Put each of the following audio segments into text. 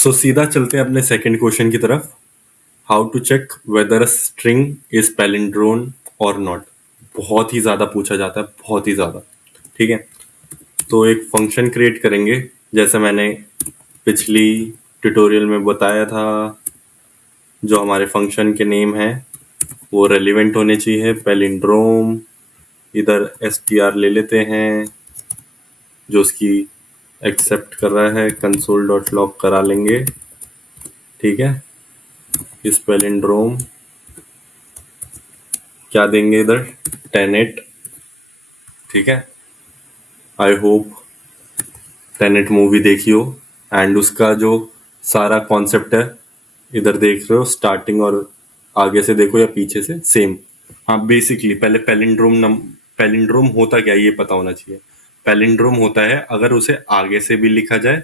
सो सीधा चलते हैं अपने सेकंड क्वेश्चन की तरफ। How to check whether a string is palindrome और नॉट। बहुत ही ज्यादा पूछा जाता है, बहुत ही ज्यादा। ठीक है, तो एक फंक्शन क्रिएट करेंगे जैसे मैंने पिछली ट्यूटोरियल में बताया था। जो हमारे फंक्शन के नेम है वो रेलिवेंट होने चाहिए पैलिंड्रोम। इधर str ले लेते हैं जो उसकी एक्सेप्ट कर रहा है, कंसोल डॉट लॉग करा लेंगे। ठीक है, इस पैलिंड्रोम क्या देंगे इधर, टेनेट। ठीक है, आई होप टेनेट मूवी देखी हो एंड उसका जो सारा कॉन्सेप्ट है इधर देख रहे हो, स्टार्टिंग और आगे से देखो या पीछे से सेम। हाँ, बेसिकली पहले पैलिंड्रोम होता क्या है ये पता होना चाहिए। पैलिंड्रोम होता है अगर उसे आगे से भी लिखा जाए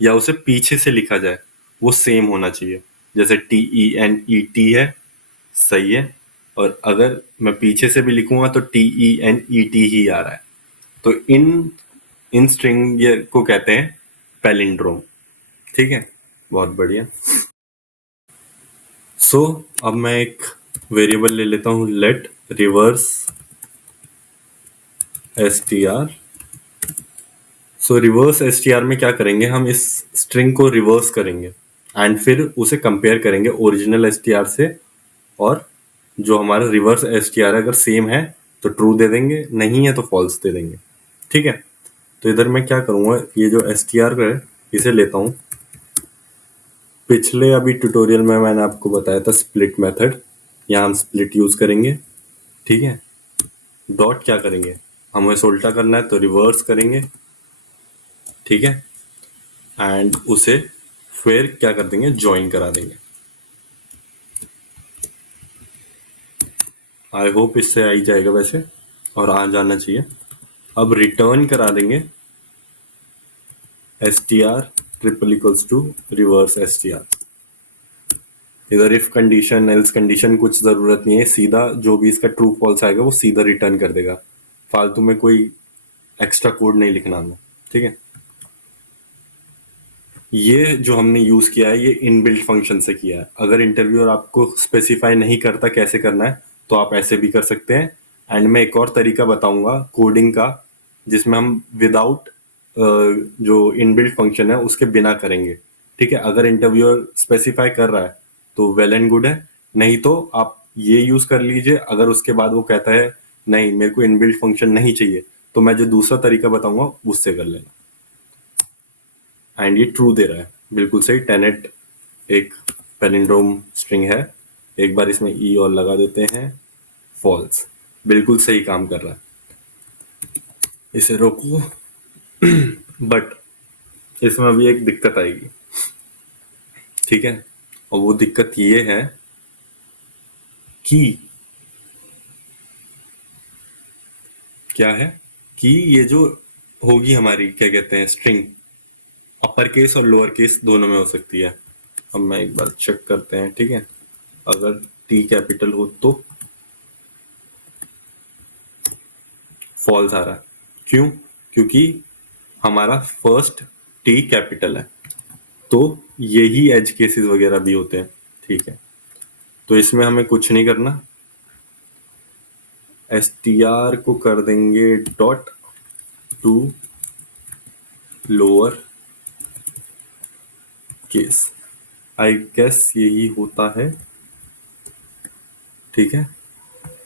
या उसे पीछे से लिखा जाए वो सेम होना चाहिए। जैसे TENET है, सही है, और अगर मैं पीछे से भी लिखूंगा तो TENET ही आ रहा है। तो इन इन स्ट्रिंग ये को कहते हैं पैलिंड्रोम। ठीक है, बहुत बढ़िया। सो अब मैं एक वेरिएबल ले लेता हूँ, let reverse str। So reverse str में क्या करेंगे, हम इस स्ट्रिंग को रिवर्स करेंगे एंड फिर उसे कंपेयर करेंगे ओरिजिनल str से। और जो हमारा रिवर्स str है अगर सेम है तो ट्रू दे देंगे, नहीं है तो फॉल्स दे देंगे। ठीक है, तो इधर मैं क्या करूंगा, ये जो str है इसे लेता हूँ। पिछले अभी ट्यूटोरियल में मैंने आपको बताया था स्प्लिट मेथड, यहाँ हम स्प्लिट यूज करेंगे। ठीक है, डॉट क्या करेंगे, हमें इसे उल्टा करना है तो रिवर्स करेंगे। ठीक है, एंड उसे फिर क्या कर देंगे, ज्वाइन करा देंगे। आई होप इससे आ ही जाएगा वैसे, और आ जाना चाहिए। अब रिटर्न करा देंगे str triple equals to reverse str। इधर इफ कंडीशन एल्स कंडीशन कुछ जरूरत नहीं है, सीधा जो भी इसका ट्रू फॉल्स आएगा वो सीधा रिटर्न कर देगा। फालतू में कोई एक्स्ट्रा कोड नहीं लिखना हमें। ठीक है, ये जो हमने यूज किया है ये इनबिल्ट फंक्शन से किया है। अगर इंटरव्यूअर आपको स्पेसिफाई नहीं करता कैसे करना है तो आप ऐसे भी कर सकते हैं। एंड मैं एक और तरीका बताऊंगा कोडिंग का जिसमें हम विदाउट जो इनबिल्ट फंक्शन है उसके बिना करेंगे। ठीक है, अगर इंटरव्यूअर स्पेसिफाई कर रहा है तो वेल एंड गुड है, नहीं तो आप ये यूज कर लीजिए। अगर उसके बाद वो कहता है नहीं मेरे को इनबिल्ट फंक्शन नहीं चाहिए तो मैं जो दूसरा तरीका बताऊंगा उससे कर लेना। एंड ये ट्रू दे रहा है, बिल्कुल सही। टेनेट एक पैलिंड्रोम स्ट्रिंग है, एक बार इसमें ई और लगा देते हैं, फॉल्स। बिल्कुल सही काम कर रहा है। इसे रोको। बट इसमें अभी एक दिक्कत आएगी। ठीक है, और वो दिक्कत ये है कि क्या है कि ये जो होगी हमारी क्या कहते हैं स्ट्रिंग, अपर केस और लोअर केस दोनों में हो सकती है। अब मैं एक बार चेक करते हैं। ठीक है, अगर टी कैपिटल हो तो फॉल्स आ रहा है। क्यों? क्योंकि हमारा फर्स्ट टी कैपिटल है, तो यही एज केसेस वगैरह भी होते हैं। ठीक है, तो इसमें हमें कुछ नहीं करना, str को कर देंगे dot to lower case. I guess यही होता है। ठीक है,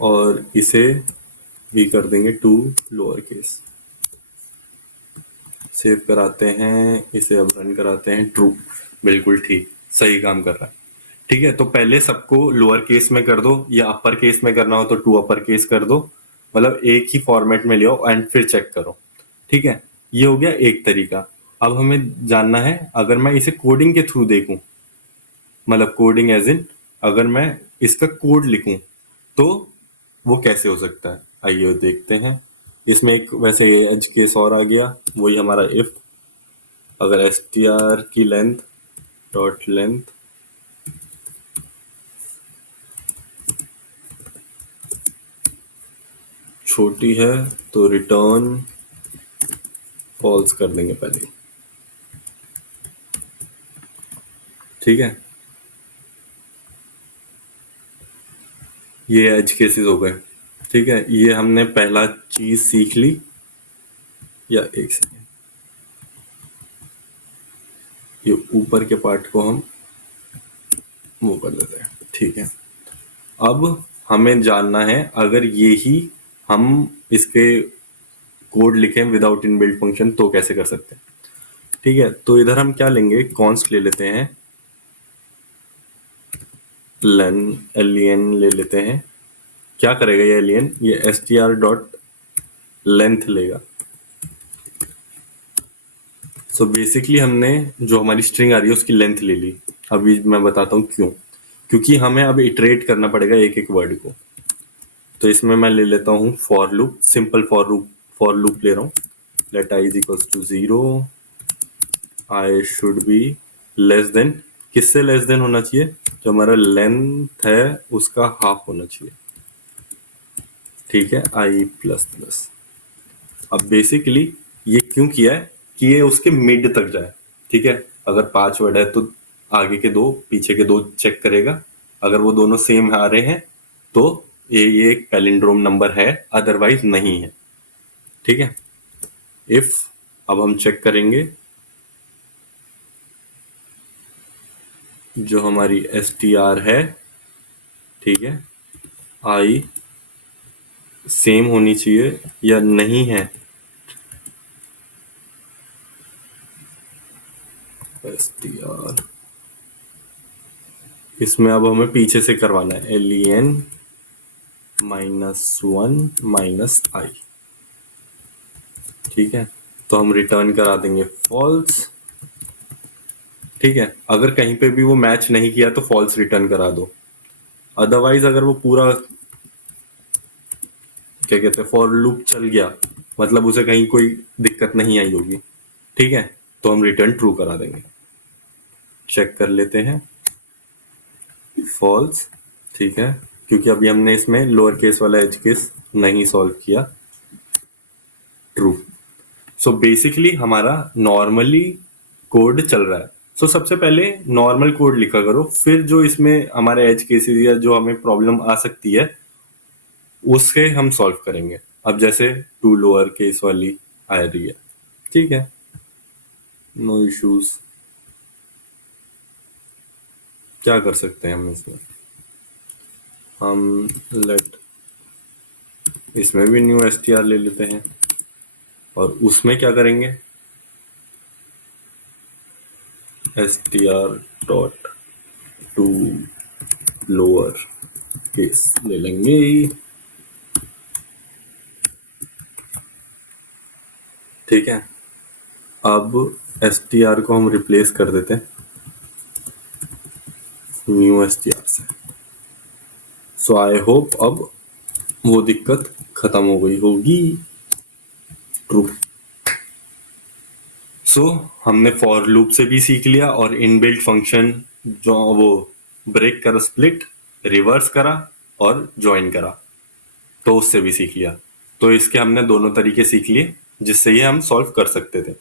और इसे भी कर देंगे टू लोअर केस। सेव कराते हैं इसे, अब रन कराते हैं, ट्रू। बिल्कुल ठीक, सही काम कर रहा है। ठीक है, तो पहले सबको लोअर केस में कर दो या अपर केस में करना हो तो टू अपर केस कर दो, मतलब एक ही फॉर्मेट में ले आओ एंड फिर चेक करो। ठीक है, ये हो गया एक तरीका। अब हमें जानना है अगर मैं इसे कोडिंग के थ्रू देखूं, मतलब कोडिंग एज इन अगर मैं इसका कोड लिखूं तो वो कैसे हो सकता है, आइए देखते हैं। इसमें एक वैसे एज केस और आ गया, वही हमारा इफ अगर str की लेंथ डॉट लेंथ छोटी है तो रिटर्न फॉल्स कर देंगे पहले। ठीक है, ये एज केसेस हो गए। ठीक है, ये हमने पहला चीज सीख ली। या एक सेकेंड, ये ऊपर के पार्ट को हम वो कर देते हैं। ठीक है, अब हमें जानना है अगर ये ही हम इसके कोड लिखें विदाउट इनबिल्ट फंक्शन तो कैसे कर सकते हैं। ठीक है, तो इधर हम क्या लेंगे, कॉन्स्ट ले लेते हैं, len len ले लेते हैं। क्या करेगा ये len, ये str डॉट लेंथ लेगा। सो बेसिकली हमने जो हमारी स्ट्रिंग आ रही है उसकी लेंथ ले ली। अभी मैं बताता हूँ क्यों, क्योंकि हमें अब इटरेट करना पड़ेगा एक एक वर्ड को। तो इसमें मैं ले लेता हूँ for loop, simple for loop ले रहा हूँ। Let I is equals to 0, I should be less than, किससे लेस देन होना चाहिए, जो हमारा लेंथ है उसका हाफ होना चाहिए। ठीक है, आई प्लस प्लस। अब बेसिकली ये क्यों किया है कि ये उसके मिड तक जाए। ठीक है, अगर 5 वर्ड है तो आगे के 2 पीछे के 2 चेक करेगा। अगर वो दोनों सेम आ रहे हैं तो ये एक पैलिंड्रोम नंबर है, अदरवाइज नहीं है। ठीक है, इफ, अब हम चेक करेंगे जो हमारी str है। ठीक है, आई सेम होनी चाहिए या नहीं है, str इसमें अब हमें पीछे से करवाना है, len -1 माइनस आई। ठीक है, तो हम रिटर्न करा देंगे फॉल्स। ठीक है, अगर कहीं पे भी वो मैच नहीं किया तो फॉल्स रिटर्न करा दो। अदरवाइज अगर वो पूरा क्या कहते हैं फॉर लूप चल गया, मतलब उसे कहीं कोई दिक्कत नहीं आई होगी। ठीक है, तो हम रिटर्न ट्रू करा देंगे। चेक कर लेते हैं, फॉल्स। ठीक है, क्योंकि अभी हमने इसमें लोअर केस वाला एज केस नहीं सॉल्व किया। ट्रू। सो बेसिकली हमारा नॉर्मली कोड चल रहा है। सो सबसे पहले नॉर्मल कोड लिखा करो, फिर जो इसमें हमारे एज केसेस या जो हमें प्रॉब्लम आ सकती है उसके हम सॉल्व करेंगे। अब जैसे टू लोअर केस वाली आ रही है। ठीक है, नो इश्यूज। क्या कर सकते हैं हम इसमें, हम लेट इसमें भी न्यू str ले लेते हैं और उसमें क्या करेंगे, str dot to lower case ले लेंगे। ठीक है, अब str को हम रिप्लेस कर देते हैं न्यू str से। सो आई होप अब वो दिक्कत खत्म हो गई होगी। ट्रू। सो हमने फॉर लूप से भी सीख लिया और इनबिल्ट फंक्शन जो वो ब्रेक करा, स्प्लिट, रिवर्स करा और ज्वाइन करा, तो उससे भी सीख लिया। तो इसके हमने दोनों तरीके सीख लिए जिससे ये हम सॉल्व कर सकते थे।